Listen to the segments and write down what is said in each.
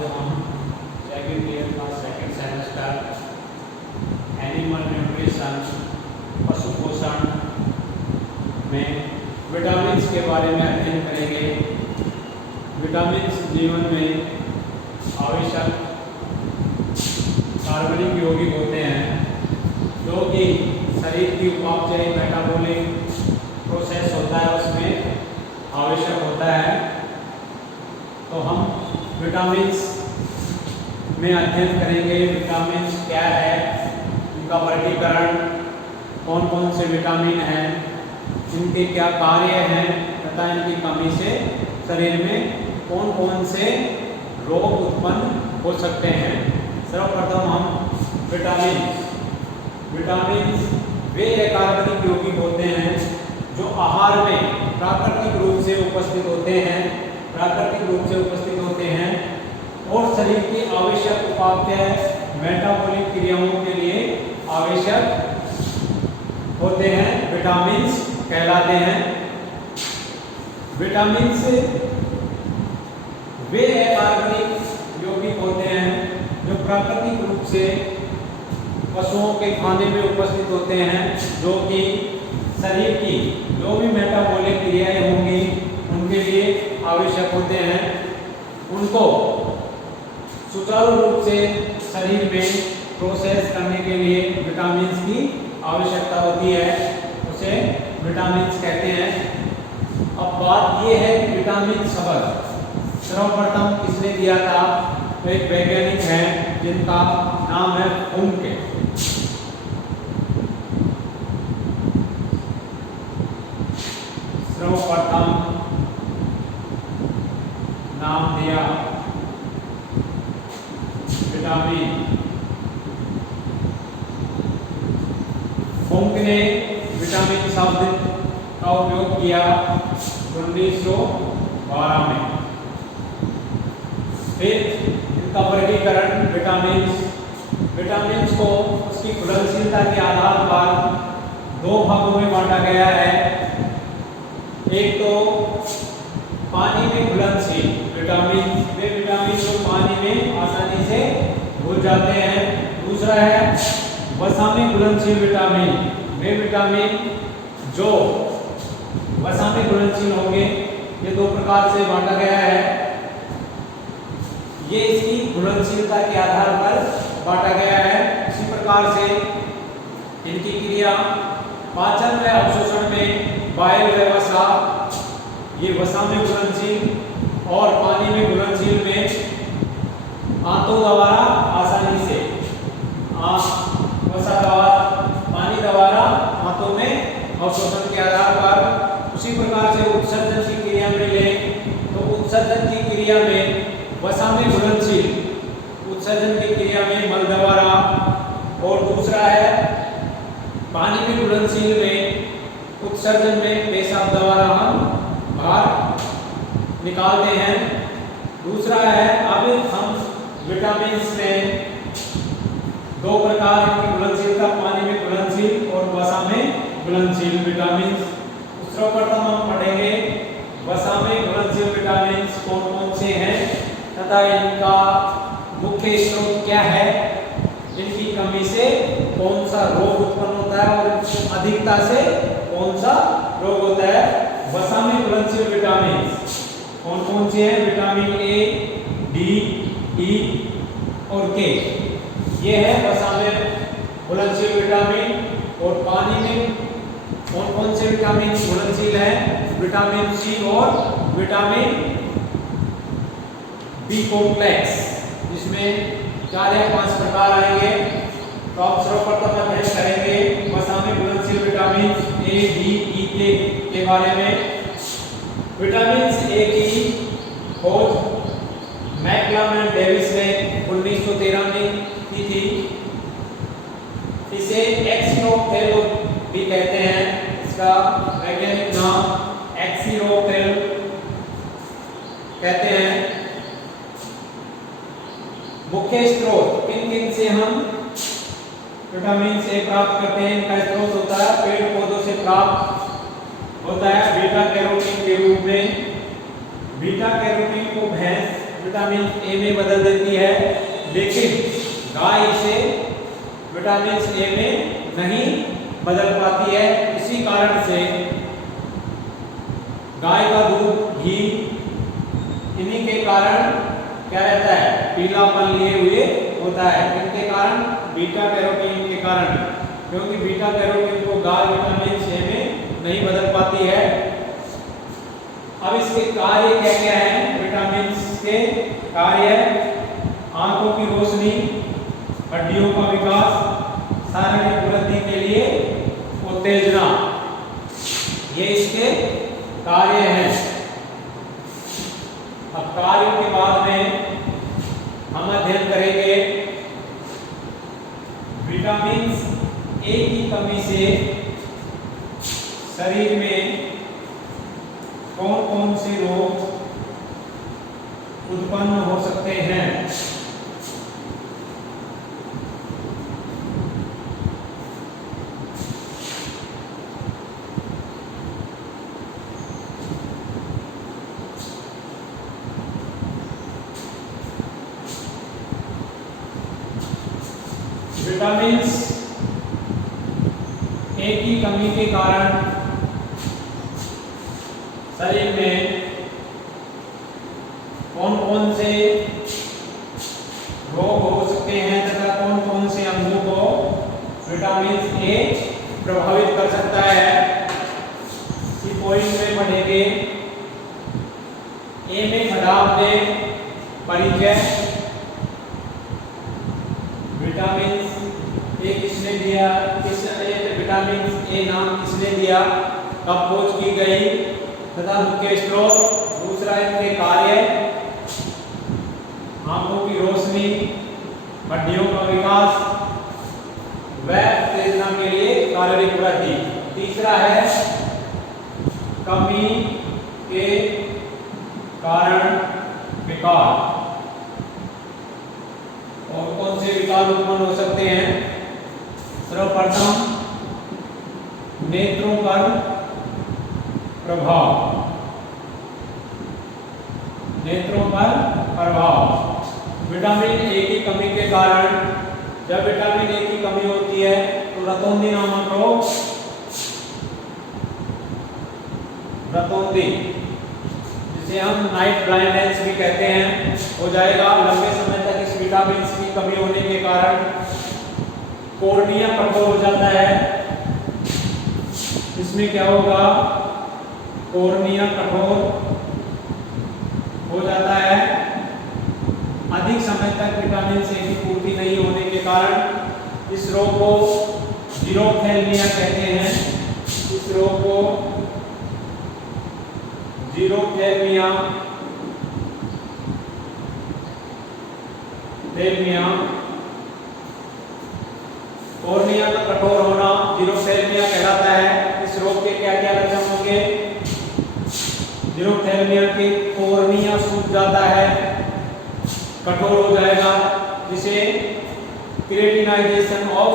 आज हम second year का सेकंड सेमेस्टर एनिमल न्यूट्रिशन पशु पोषण में विटामिन्स के बारे में अध्ययन करेंगे। विटामिन्स जीवन में आवश्यक कार्बनिक यौगिक होते हैं जो कि शरीर की उपापचय मेटाबॉलिक प्रोसेस होता है उसमें आवश्यक होता है। तो हम विटामिन्स में अध्ययन करेंगे। विटामिन्स क्या है, इनका वर्गीकरण, कौन कौन से विटामिन हैं, इनके क्या कार्य हैं तथा इनकी कमी से शरीर में कौन कौन से रोग उत्पन्न हो सकते हैं। सर्वप्रथम हम विटामिन्स वे कार्बनिक यौगिक होते हैं जो आहार में प्राकृतिक रूप से उपस्थित होते हैं और शरीर की आवश्यक उपापचय मेटाबॉलिक क्रियाओं के लिए आवश्यक होते हैं, विटामिन्स कहलाते हैं। विटामिन्स वे कार्बनिक यौगिक होते हैं जो प्राकृतिक रूप से पशुओं के खाने में उपस्थित होते हैं, जो कि शरीर की जो भी मेटाबॉलिक क्रियाएं होंगी उनके लिए आवश्यक होते हैं। उनको सुचारू रूप से शरीर में प्रोसेस करने के लिए विटामिन्स की आवश्यकता होती है, उसे विटामिन्स कहते हैं। अब बात ये है कि विटामिन शब्द सर्वप्रथम किसने दिया था, तो एक वैज्ञानिक हैं जिनका नाम है फुंके। सर्वप्रथम नाम दिया विटामिन फुंक ने विटामिन शब्द का उपयोग किया 1912 में। फिर इनका वर्गीकरण विटामिन्स को उसकी घुलनशीलता के आधार पर दो भागों में बांटा गया है। एक तो पानी में घुलनशील विटामिन, वे विटामिन जो पानी में आसानी से घुल जाते हैं। दूसरा है वसा में घुलनशील विटामिन, वे विटामिन जो वसा में घुलनशील होंगे। ये दो प्रकार से बांटा गया है। ये इसकी घुलनशीलता के आधार पर बांटा गया है। इसी प्रकार से इनकी क्रिया पाचन व अवशोषण में बाइल व वसा, ये वसा में घुलनशील और पानी में घुलनशील में आंतों द्वारा आसानी से वसा द्वारा पानी द्वारा आंतों में अवशोषण के आधार पर। उसी प्रकार से उत्सर्जन की क्रिया में ले तो उत्सर्जन की क्रिया में वसा में घुलनशील उत्सर्जन की क्रिया में मल द्वारा, और दूसरा है पानी में घुलनशील में उत्सर्जन में पेशाब द्वारा हम बाहर निकालते हैं। दूसरा है, अब हम विटामिन्स में दो प्रकार की घुलनशीलता, पानी में घुलनशील और वसा में घुलनशील विटामिन्स। सर्वप्रथम हम पढ़ेंगे वसा में घुलनशील विटामिन्स कौन कौन से हैं तथा इनका मुख्य स्रोत क्या है, इनकी कमी से कौन सा रोग उत्पन्न होता है और अधिकता से कौन सा रोग होता है। वसा में घुलनशील विटामिन्स कौन कौन से हैं, विटामिन ए, डी, ई और के, ये है वसा में घुलनशील विटामिन। और पानी में कौन कौन से विटामिन घुलनशील है, विटामिन सी और विटामिन बी कॉम्प्लेक्स, जिसमें 4 या 5 प्रकार आएंगे। तो आप सर्वप्रथम अध्ययन करेंगे वसा में घुलनशील विटामिन ए, डी, ई, के बारे में। विटामिन ए की खोज मैकलम एंड डेविस ने 1913 में की थी। इसे एक्सिनोफेल भी कहते हैं, इसका वैज्ञानिक नाम एक्सिनोफेल कहते हैं। मुख्य स्रोत किन किन से हम विटामिन से प्राप्त करते हैं, इनका स्रोत होता है पेड़ पौधों से प्राप्त होता है बीटा कैरोटीन के रूप में। बीटा कैरोटीन को भैंस विटामिन ए में बदल देती है, लेकिन गाय इसे विटामिन ए में नहीं बदल पाती है। इसी कारण से गाय का दूध, घी इन्हीं के कारण क्या रहता है, पीलापन लिए हुए होता है। इनके कारण बीटा कैरोटीन के कारण, क्योंकि बीटा कैरोटीन को गाय विटामिन ए में नहीं बदल पाती है। अब इसके कार्य क्या क्या हैं? विटामिन के कार्य: आंखों की रोशनी, हड्डियों का विकास, शारीरिक वृद्धि के लिए उत्तेजना, ये इसके कार्य हैं। अब कार्य के बाद में हम अध्ययन करेंगे विटामिन ए की कमी से शरीर में कौन कौन से रोग उत्पन्न हो सकते हैं। विटामिन ए की कमी के कारण शरीर में कौन कौन से रोग हो सकते हैं तथा कौन कौन से अंगों को विटामिन ए प्रभावित कर सकता है, इस पॉइंट में पढ़ेंगे। ए में खराब दे परिचय, विटामिन ए किसने दिया, किस विटामिन ए नाम किसने दिया, कब खोज की गई तथा मुख्य स्रोत। दूसरा इनके कार्य: आंखों की रोशनी, हड्डियों का विकास व उत्तेजना के लिए शारीरिक वृद्धि। तीसरा है कमी के कारण विकार। और कौन से विकार उत्पन्न हो सकते हैं? सर्वप्रथम नेत्रों पर प्रभाव, नेत्रों पर प्रभाव। विटामिन ए की कमी के कारण, जब विटामिन ए की कमी होती है तो रतौंधी नामक रोग, रतौंधी जिसे हम नाइट ब्लाइंडनेस भी कहते हैं, हो जाएगा। लंबे समय तक इस विटामिन की कमी होने के कारण कॉर्निया कठोर हो जाता है। इसमें क्या होगा? कॉर्निया कठोर हो जाता है। अधिक समय तक विटामिन सी की पूर्ति नहीं होने के कारण इस रोग को जीरोथैल्मिया कहते हैं। इस रोग को जीरोथैल्मिया कॉर्निया का कठोर होना जीरोथैल्मिया कहलाता है। इस रोग के क्या क्या लक्षण होंगे? जीरोथैल्मिया के कॉर्निया सूख जाता है, कठोर हो जाएगा, जिसे केरेटिनाइजेशन ऑफ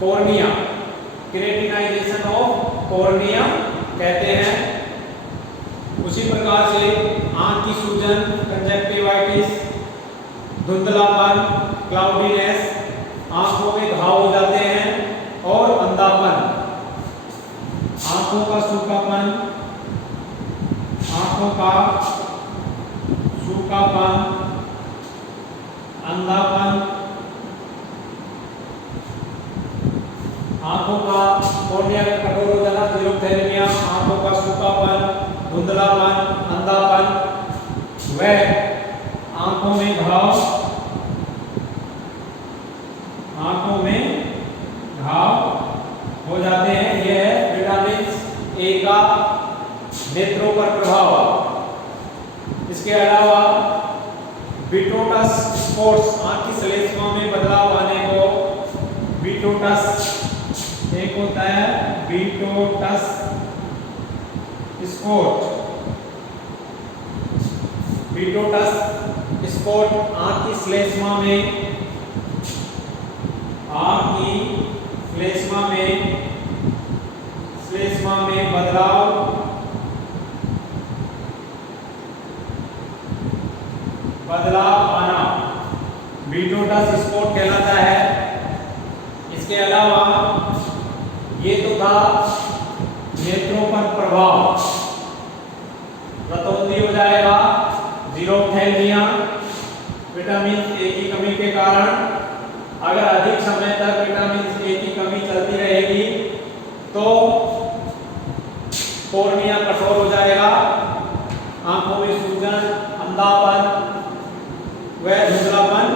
कॉर्निया, केरेटिनाइजेशन ऑफ कॉर्निया कहते हैं। उसी प्रकार से आंख की सूजन, कंजक्टिवाइटिस, धुंधलापन, क्लाउडीनेस, आंखों में घाव हो जाते हैं और अंधापन, आंखों का सूखापन, आंखों का सूखापन, अंधापन, आंखों का कॉर्निया का कठोर हो जाना, जीरोथैल्मिया, आंखों का सूखापन, धुंधलापन, अंधापन व आंखों में घाव, आंखों में घाव हो जाते हैं। यह है विटामिन ए का नेत्रों पर प्रभाव। इसके अलावा बिटोटस स्पॉट्स, आंख की श्लेष्मा में बदलाव आने को बिटोटस, एक होता है बिटोटस स्पॉट, बिटोटस स्पॉट आंख की श्लेष्मा में, आंख की श्लेष्मा में बदलाव बदलाव आना, वीटोटस स्पॉट कहलाता है। इसके अलावा ये तो था नेत्रों पर प्रभाव, रतौंधी हो जाएगा, जीरोफ्थैल्मिया, विटामिन ए की कमी के कारण। अगर अधिक समय तक विटामिन ए की कमी चलती रहेगी तो कॉर्निया कठोर हो जाएगा, आंखों में सूजन, अंधापन व धुंधलापन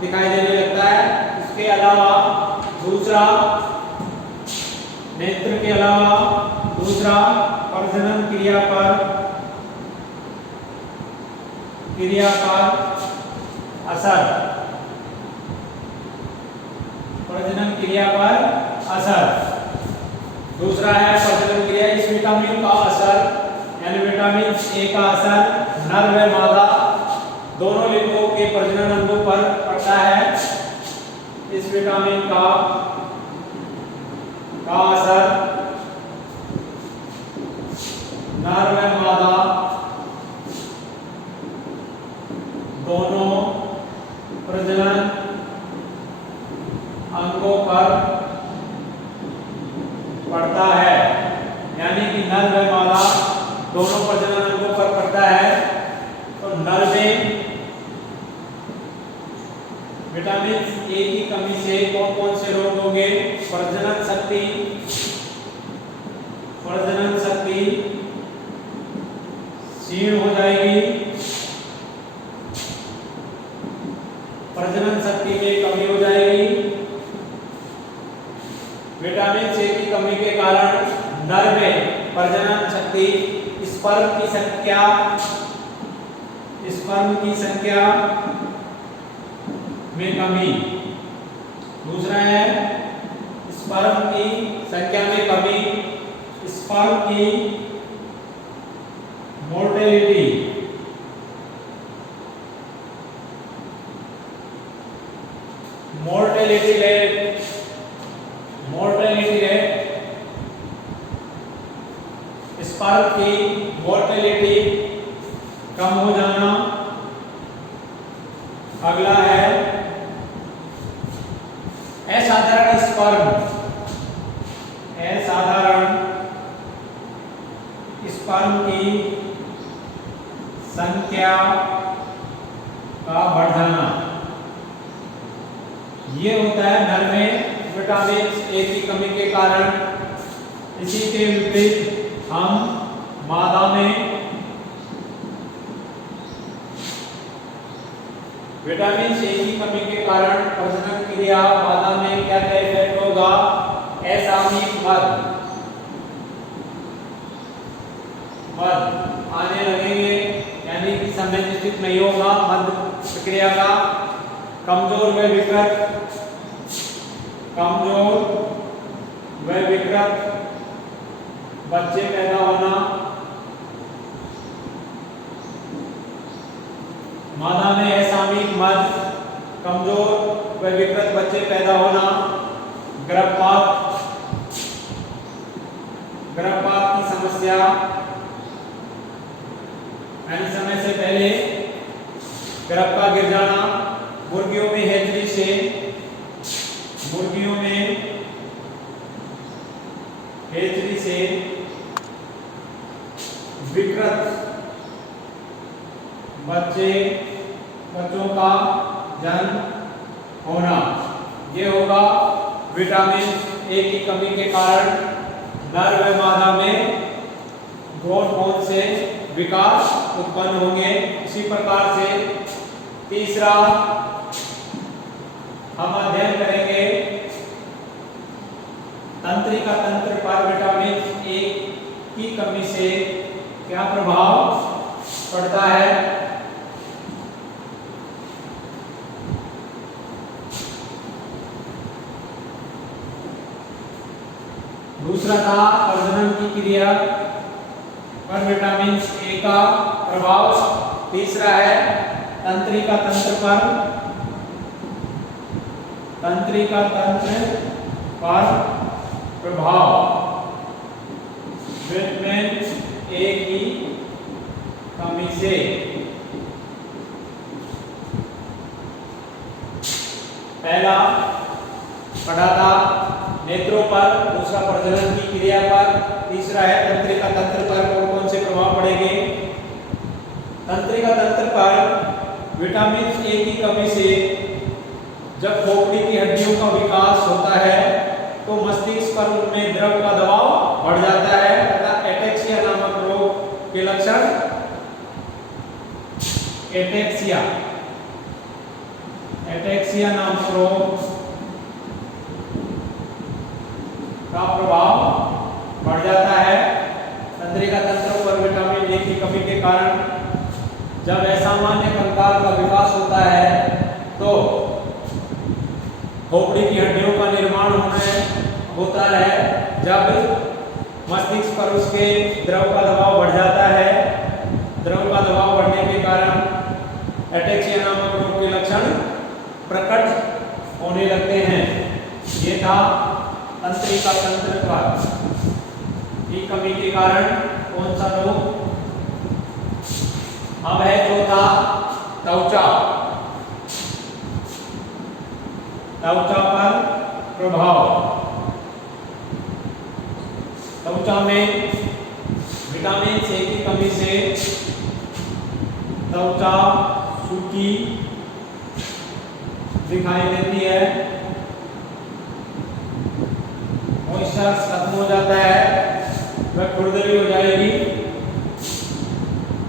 दिखाई देने लगता है। इसके अलावा दूसरा, नेत्र के अलावा दूसरा, प्रजनन क्रिया पर असर, प्रजनन क्रिया पर असर। दूसरा है प्रजनन क्रिया, इस विटामिन का असर यानी विटामिन ए का असर नर व मादा दोनों लिंगों के प्रजनन अंगों पर पड़ता है। इस विटामिन का असर नर व मादा दोनों प्रजनन अंगों पर पड़ता है, यानी कि नर व मादा दोनों प्रजनन अंगों पर पड़ता है। तो नर में विटामिन ए की कमी से कौन कौन से रोग होंगे? प्रजनन शक्ति क्षीण हो जाएगी, प्रजनन शक्ति में कमी हो जाएगी। विटामिन सी की कमी के कारण नर में प्रजनन शक्ति, स्पर्म की संख्या में कमी। दूसरा है स्पर्म की संख्या में कमी, स्पर्म की मोर्टेलिटी, स्पर्म की मोर्टेलिटी कम हो जाना। अगला है असाधारण स्पर्म की संख्या का बढ़ जाना। ये होता है नर में विटामिन ए की कमी के कारण। इसी के विपरीत हम मादा में विटामिन सी की कमी के कारण प्रजनन क्रिया मादा में क्या क्या इफेक्ट होगा? असामयिक मद आने लगेंगे, यानी कि समय निश्चित नहीं होगा मद प्रक्रिया का। कमजोर व विकृत बच्चे पैदा होना। मादा में असामयिक मद, कमजोर व विकृत बच्चे पैदा होना। गर्भपात की समस्या, यानी समय से पहले गर्भ का गिर जाना। मुर्गियों में हेचरी से विकृत बच्चों का जन्म होना। ये होगा विटामिन ए की कमी के कारण नर व मादा में कौन से विकार उत्पन्न होंगे। इसी प्रकार से तीसरा हम अध्ययन करेंगे तंत्रिका तंत्र पर विटामिन ए की कमी से क्या प्रभाव पड़ता है। दूसरा था प्रजनन की क्रिया पर विटामिन ए का प्रभाव। तीसरा है तंत्रिका तंत्र पर प्रभाव विटामिन ए की कमी से। पहला पढ़ा था नेत्रों पर, दूसरा प्रजनन की क्रिया पर, तीसरा है तंत्रिका तंत्र पर कौन से प्रभाव पड़ेंगे। तंत्रिका तंत्र पर विटामिन ए की कमी से जब खोपड़ी की हड्डियों का विकास होता है तो मस्तिष्क पर उनमें द्रव का दबाव बढ़ जाता है तथा एटेक्सिया नामक रोग के लक्षण एटेक्सिया नामक रोग का प्रभाव बढ़ जाता है। तंत्रिका तंत्र पर विटामिन ए की कमी के कारण जब असामान्य कंकाल का विकास होता है तो खोपड़ी की हड्डियों का निर्माण होता है। जब मस्तिष्क पर उसके द्रव का दबाव बढ़ जाता है, द्रव का दबाव बढ़ने के कारण एटेक्सिया नामक रोग के लक्षण प्रकट होने लगते हैं। ये था तंत्रिका तंत्र की कमी के कारण कौन सा रोग। अब है चौथा त्वचा पर प्रभाव। त्वचा में विटामिन ए की कमी से त्वचा सूखी दिखाई देती है, मॉइस्चर खत्म हो जाता है, वह खुरदरी हो जाएगी।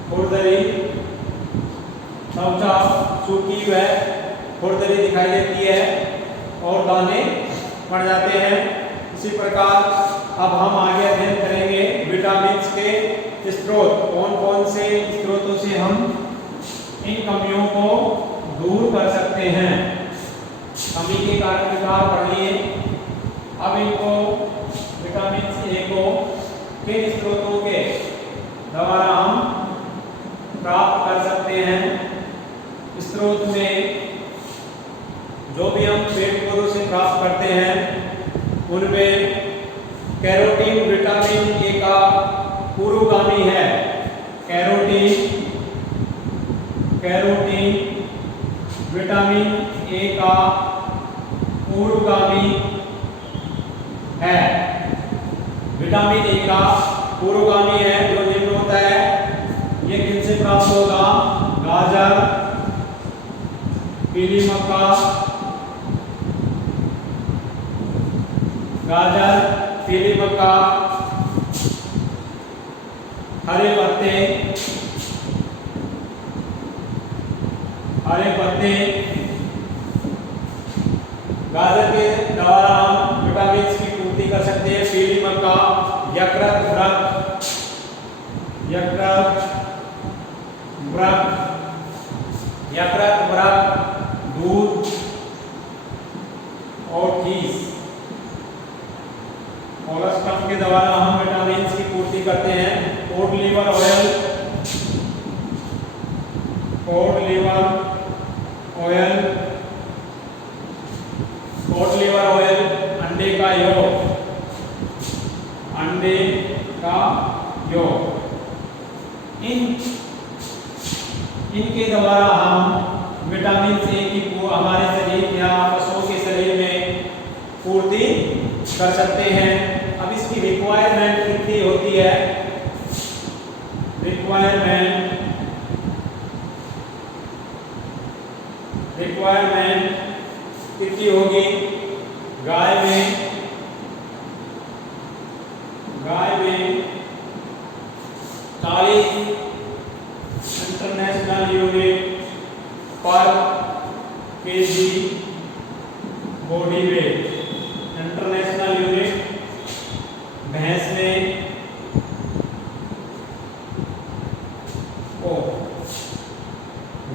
खुरदरी, त्वचा सूखी व खुरदरी दिखाई देती है और दाने पड़ जाते हैं। इसी प्रकार अब हम आगे अध्ययन करेंगे विटामिन के स्रोत, कौन कौन से स्रोतों से हम इन कमियों को दूर कर सकते हैं। कमी के कारण विकार पढ़ लिए। अब इनको विटामिन ए को किन स्रोतों के द्वारा हम प्राप्त कर सकते हैं। स्रोत में जो भी हम पेड़ पौधों से प्राप्त करते हैं उनमें कैरोटीन विटामिन ए का पूर्वगामी है। कैरोटीन विटामिन ए का पूर्वगामी है। विटामिन ए का पूर्वगामी है जो निम्न होता है। ये किनसे प्राप्त होगा? गाजर, पीली मक्का, हरे पत्ते। गाजर के द्वारा हम विटामिन की पूर्ति कर सकते हैं। पीली मक्का, यकृत व्रक, दूध और चीज, कोलेस्ट्रॉल के द्वारा हम विटामिन की पूर्ति करते हैं। कोड लीवर ऑयल, अंडे का योग, इनके द्वारा हम विटामिन ए की हमारे शरीर या पशुओं के शरीर में पूर्ति कर सकते हैं। अब इसकी रिक्वायरमेंट कितनी होती है? रिक्वायरमेंट कितनी होगी? गाय में 40 इंटरनेशनल यूनिट पर KG body weight. International unit भैंस में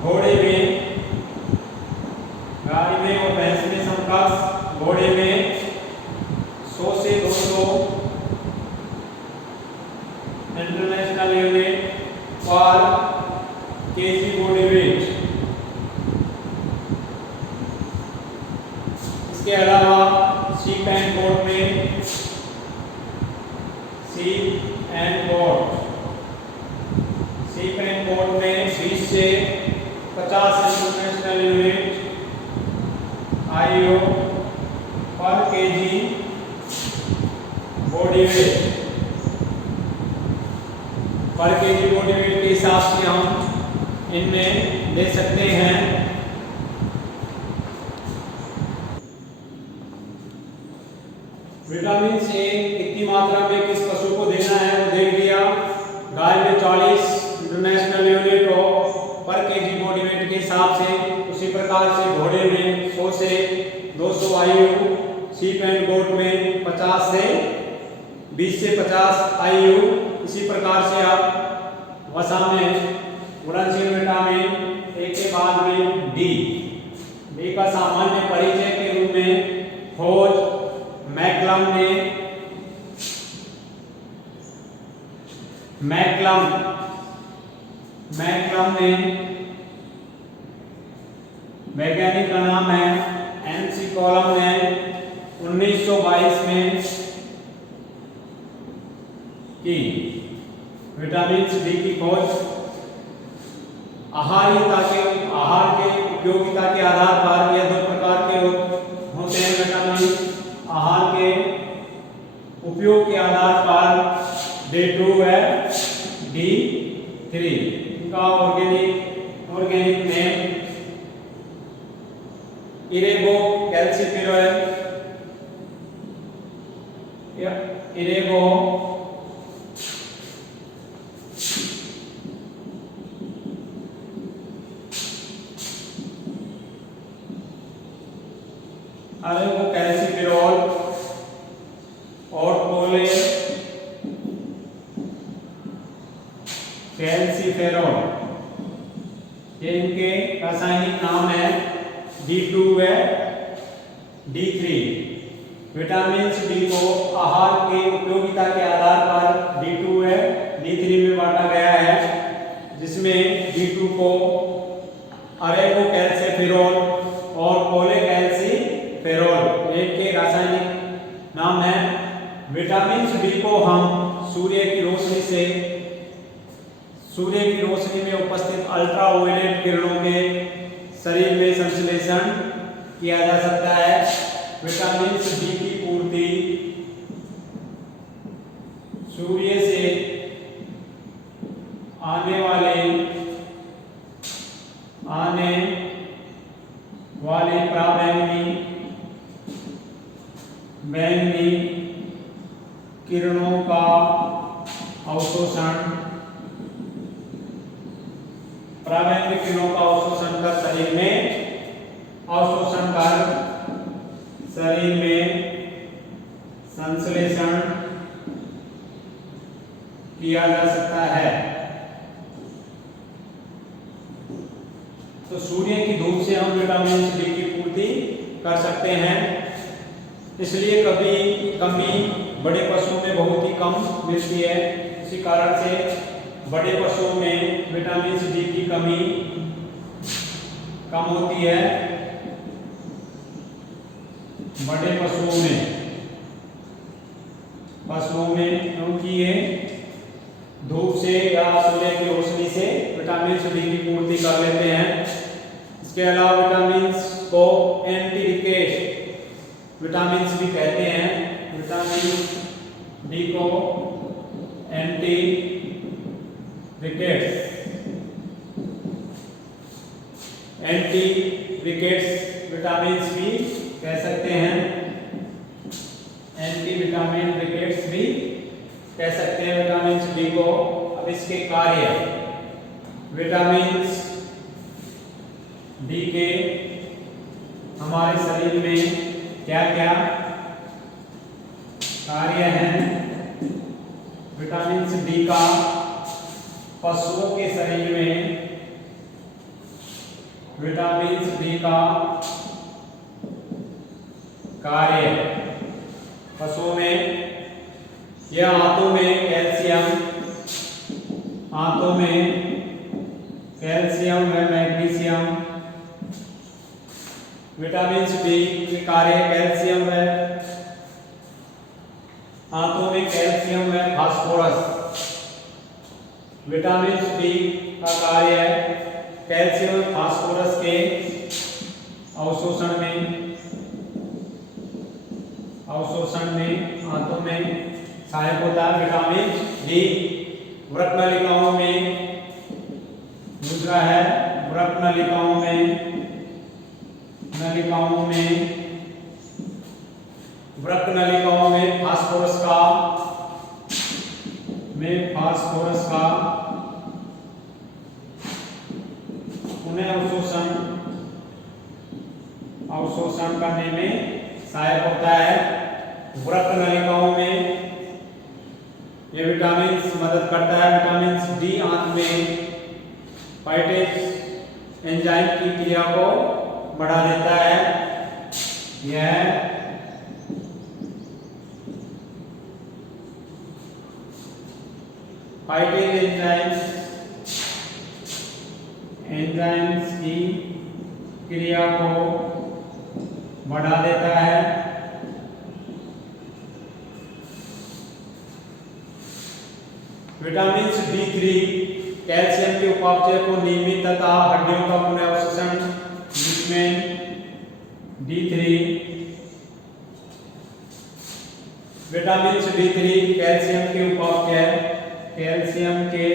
घोड़े में, गाय में और भैंस में समकक्ष, घोड़े में 100 से 200 इंटरनेशनल यूनिट पर केजी बॉडी वेट। इसके अलावा शीप एंड गोट में 20 से 50 इंटरनेशनल यूनिट IPO पर केजी बॉडी वेट, पर केजी बॉडी वेट के हिसाब से हम इनमें ले सकते हैं। विटामिन ए कितनी मात्रा में किस पशु को देना है वो देख लिया। गाय में 40 इंटरनेशनल यूनिट ऑफ पर केजी बॉडी वेट के हिसाब से, उसी प्रकार से घोड़े में 100 से 200 IU, शीप एंड गोट में 50 से 20 से 50 IU। इसी प्रकार से आप वसा में घुलनशील विटामिन ए के बाद में डी का सामान्य परिचय के रूप में खोज मैकलम ने वैज्ञानिक का नाम है MC कॉलम ने 1922 में की। विटामिन डी की खोज आहार के उपयोगिता के आधार पर यह 2 प्रकार के होते हैं। विटामिन आहार के उपयोग के आधार पर D2 है, D3। इनका ऑर्गेनिक नेम इरेगो कैल्सिफेरॉल या इरेगो कैल्सिफेरॉल और पोले कैल्सिफेरॉल, ये इनके रासायनिक नाम है। D2 है, D3। विटामिन डी को आहार के उपयोगिता के आधार पर D2 है, D3 में बांटा गया है, जिसमें D2 को अरेगो कैल्सिफेरॉल और पोले कैल्सिफेरॉल के रासायनिक नाम है। विटामिन डी को हम सूर्य की रोशनी में उपस्थित अल्ट्रावायलेट किरणों के शरीर में संश्लेषण किया जा सकता है। विटामिन डी की पूर्ति सूर्य से आने वाले बैंगनी किरणों का अवशोषण कर शरीर में संश्लेषण किया जा सकता है। तो सूर्य की धूप से हम विटामिन डी की पूर्ति कर सकते हैं। इसलिए कमी बड़े पशुओं में बहुत ही कम मिलती है। इसी कारण से बड़े पशुओं में विटामिन डी की कमी कम होती है। बड़े पशुओं में क्योंकि ये धूप से या सूर्य की रोशनी से विटामिन डी की पूर्ति कर लेते हैं। इसके अलावा विटामिन को एंटी रिकेट विटामिन भी कहते हैं। विटामिन डी को एंटी रिकेट्स विटामिन भी कह सकते हैं। एंटी विटामिन रिकेट्स भी कह सकते हैं विटामिन डी को। अब इसके कार्य, विटामिन डी के हमारे शरीर में क्या क्या कार्य हैं। विटामिन डी का पशुओं के शरीर में विटामिन डी का कार्य, पशुओं में यह आंतों में कैल्शियम व मैग्नीशियम। विटामिन डी के कार्य कैल्शियम व आंतों में कैल्शियम व फास्फोरस। विटामिन डी का कार्य है कैल्शियम फास्फोरस के अवशोषण में। दूसरा है वृक्क नलिकाओं में फास्फोरस का पुनः अवशोषण करने में सहायक होता है। वृक्क नलिकाओं में ये विटामिन मदद करता है। विटामिन डी आंत में फाइटेज एंजाइम की क्रिया को बढ़ा देता है। यह फाइटेज एंजाइम्स की क्रिया को बढ़ा देता है। विटामिन D3 कैल्शियम के उपापचय को नियमित तथा हड्डियों का पुनः अवशोषण, जिसमें D3 विटामिन D3 कैल्शियम के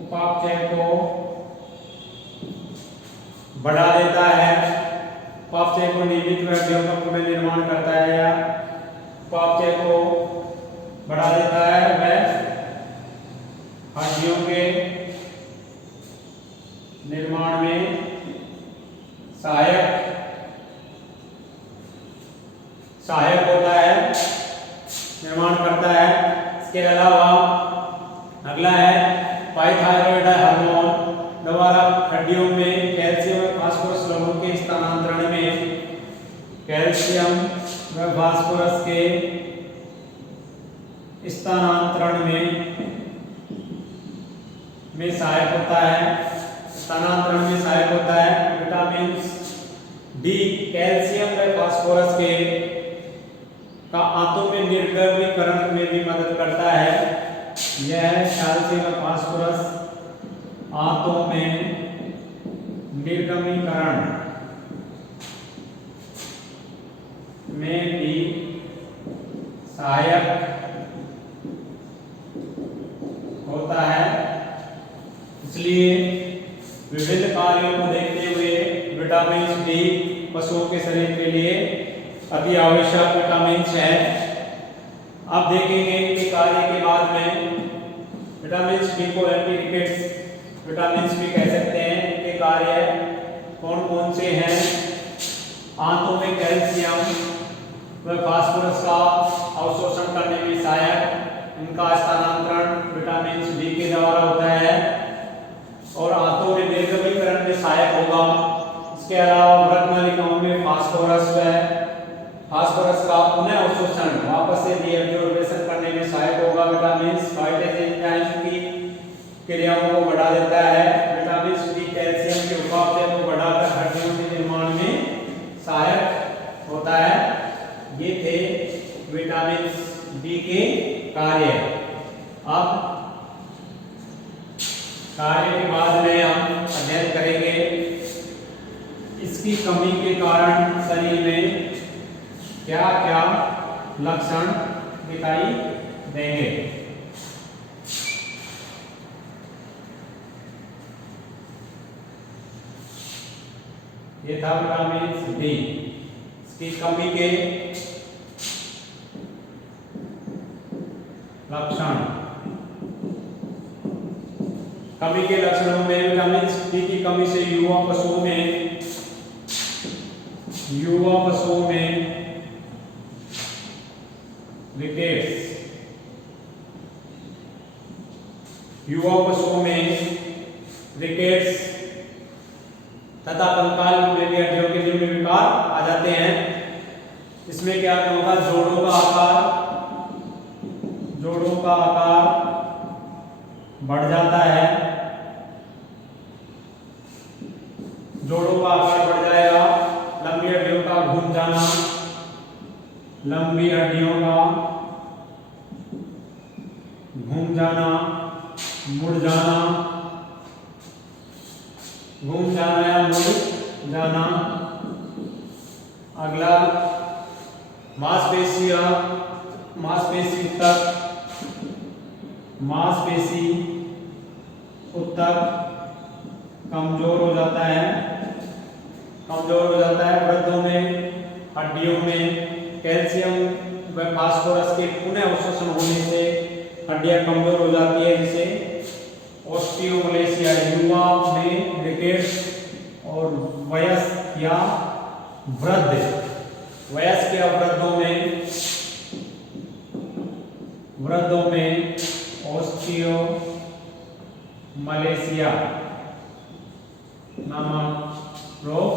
उपापचय को बढ़ा देता है। उपापचय को नियमित हड्डियों का पुनः निर्माण करता है या उपापचय को बढ़ा देता है। वह हड्डियों के निर्माण में सहायक होता है, निर्माण करता है। इसके अलावा अगला है पाइथायरॉइड हार्मोन द्वारा हड्डियों में कैल्शियम व फास्फोरस लवण के स्थानांतरण में सहायक होता है। विटामिन डी कैल्शियम व फास्फोरस का आंतों में निर्गमीकरण में भी मदद करता है। यह कैल्शियम व फास्फोरस आंतों में निर्गमीकरण में भी सहायक होता है। इसलिए विभिन्न कार्यों को देखते हुए विटामिन डी पशुओं के शरीर के लिए अति आवश्यक विटामिन है। अब देखेंगे कि कार्य के बाद में विटामिन डी को एंटी रिकेट्स विटामिन भी कह सकते हैं। इनके कार्य कौन कौन से हैं? आंतों में कैल्शियम व फास्फोरस का अवशोषण करने में सहायक, इनका स्थानांतरण विटामिन डी के द्वारा होता है और आंतों में निर्गमीकरण में सहायक होगा। इसके अलावा वृक्क नलिकाओं में फास्फोरस का पुनः अवशोषण वापस से डीएब्जॉर्बेशन करने में सहायक होगा। विटामिन फाइटेज एंजाइम की क्रियाओं को बढ़ा देता है। विटामिन डी कैल्शियम के उपापचय को बढ़ाकर हड्डियों के निर्माण में सहायक होता है। ये थे विटामिन डी के कार्य। अब कार्य के बाद में हम अध्ययन करेंगे इसकी कमी के कारण शरीर में क्या क्या लक्षण दिखाई देंगे। ये था विटामिन डी। इसकी कमी के लक्षण। कमी के लक्षणों में विटामिन डी की कमी से युवा पशुओं में रिकेट्स तथा कंकाल में भी हड्डियों के निम्न विकार आ जाते हैं। इसमें क्या होगा? जोड़ों का आकार बढ़ जाता है। जोड़ों का आकार बढ़ जाएगा। लंबी हड्डियों का घूम जाना, मुड़ जाना। अगला मांसपेशी तक मांसपेशी ऊतक कमजोर हो जाता है, वृद्धों में, हड्डियों में कैल्शियम व फास्फोरस के पुनः अवशोषण होने से हड्डियां कमजोर हो जाती है, जिसे ऑस्टियोमलेशिया, युवा में रिकेट्स और वयस्क या वृद्धों में ऑस्टियोमलेशिया नामक रोग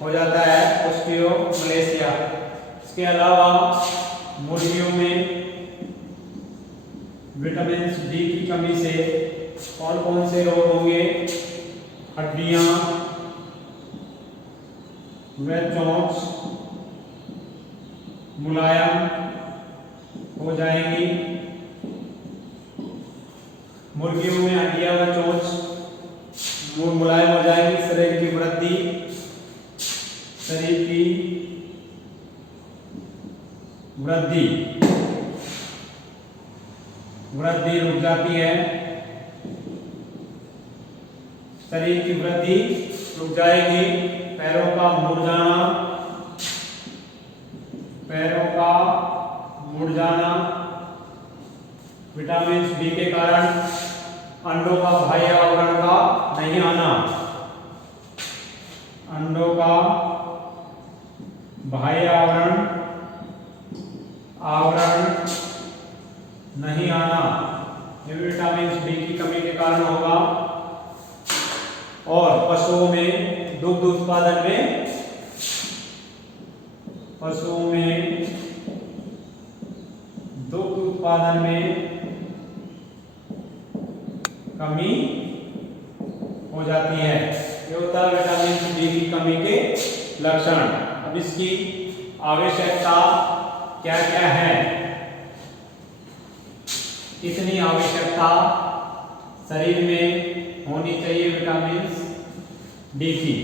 हो जाता है, ऑस्टियोमलेशिया। इसके अलावा मुर्गियों में विटामिन डी की कमी से कौन कौन से रोग होंगे? हड्डियां व चोंच मुलायम हो जाएंगी। मुर्गियों में हड्डियां व चोंच मुलायम हो जाएंगी। शरीर की वृद्धि रुक जाती है, शरीर की वृद्धि रुक जाएगी। पैरों का मुरझाना विटामिन डी के कारण, अंडों का बाह्य आवरण का नहीं आना, अंडों का बाह्य आवरण नहीं आना, ये विटामिन डी की कमी के कारण होगा। और पशुओं में दुग्ध उत्पादन में कमी हो जाती है। ये होता है विटामिन डी की कमी के लक्षण। अब इसकी आवश्यकता क्या क्या है? कितनी आवश्यकता शरीर में होनी चाहिए विटामिन डी की?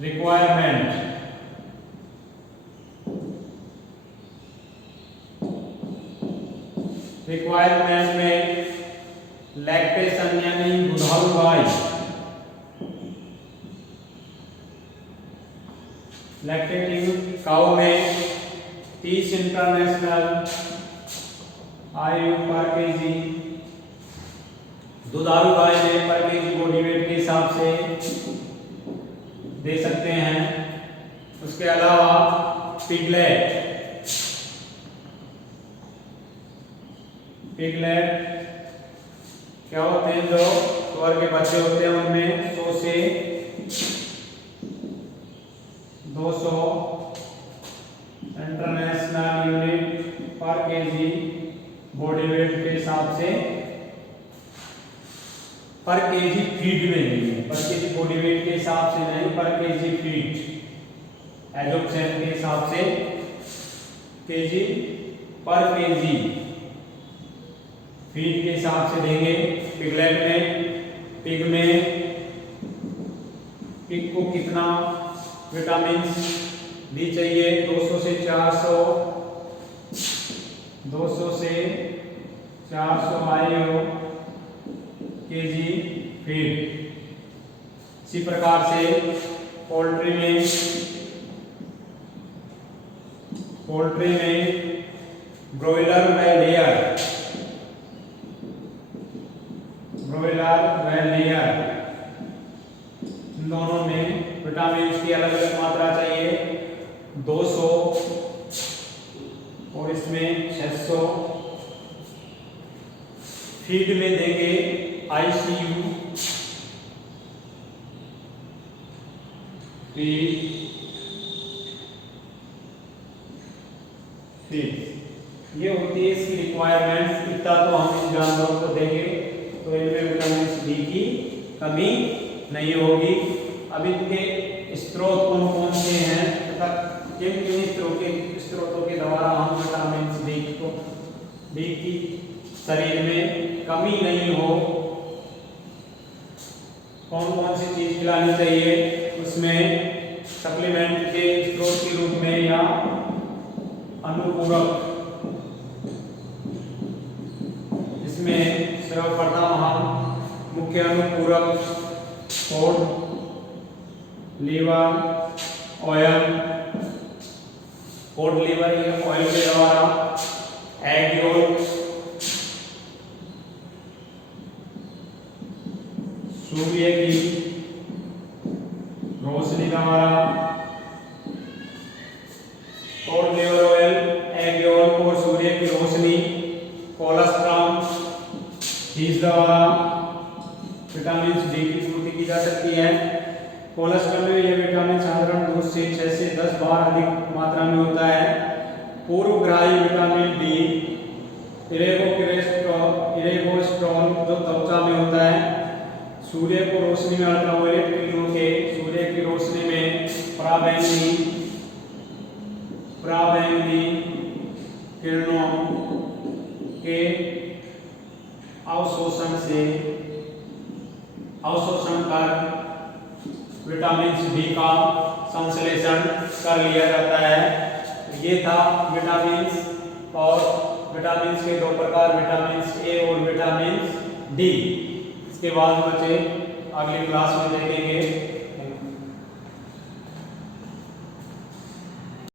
रिक्वायरमेंट में लैक्टेशन यानी दुधारू गाय, लैक्टेटिंग काऊ में 30 इंटरनेशनल IU पर केजी, दुधारू गाय में पर केजी बॉडी वेट के हिसाब से दे सकते हैं। उसके अलावा पिगलेट क्या होते हैं? जो सुअर के बच्चे होते हैं उनमें 100 से 200 इंटरनेशनल यूनिट पर केजी बॉडी वेट के हिसाब से पर केजी फीड में नहीं है, पर केजी बॉडी वेट के हिसाब से नहीं, पर केजी फीड एजोक्सेन के हिसाब से केजी पर केजी फीड के हिसाब से देंगे। पिगलेट में पिग को कितना विटामिन डी चाहिए? 200 से 400 IU केजी फीड। इसी प्रकार से पोल्ट्री में ब्रॉयलर व लेयर इन दोनों में विटामिन की अलग अलग मात्रा चाहिए। 200 और इसमें 600। फीड में देंगे ICU फीड। ये होती है इसकी रिक्वायरमेंट्स। इतना तो हम इन जानवरों को देंगे तो इनमें विटामिन डी की कमी नहीं होगी। अब इनके स्रोत कौन कौन से हैं तथा किन किन स्रोतों के द्वारा हम विटामिन डी की शरीर में कमी नहीं हो, कौन कौन सी चीज खिलानी चाहिए? उसमें सप्लीमेंट के स्रोत के रूप में या अनुपूरक, इसमें सर्वप्रथम हम मुख्य अनुपूरक cod liver oil, cod liver oil के द्वारा एग योक, सूर्य की रोशनी का हमारा cod liver oil, egg yolk और सूर्य की रोशनी, कोलेस्ट्रॉल चीज द्वारा विटामिन डी की पूर्ति की जा सकती है। कोलेस्ट्रॉल में यह विटामिन साधारण दूध से 6 से 10 बार अधिक मात्रा में होता है। पूर्वग्राही विटामिन डी इरेगोस्ट्रॉल जो त्वचा में होता है, सूर्य को रोशनी में अल्ट्रावायलेट किरणों के सूर्य की रोशनी में पराबैंगनी किरणों के अवशोषण कर विटामिन डी का संश्लेषण कर लिया जाता है। ये था विटामिन, और विटामिन के दो प्रकार, विटामिन ए और विटामिन डी। इसके बाद बच्चे अगली क्लास में देखेंगे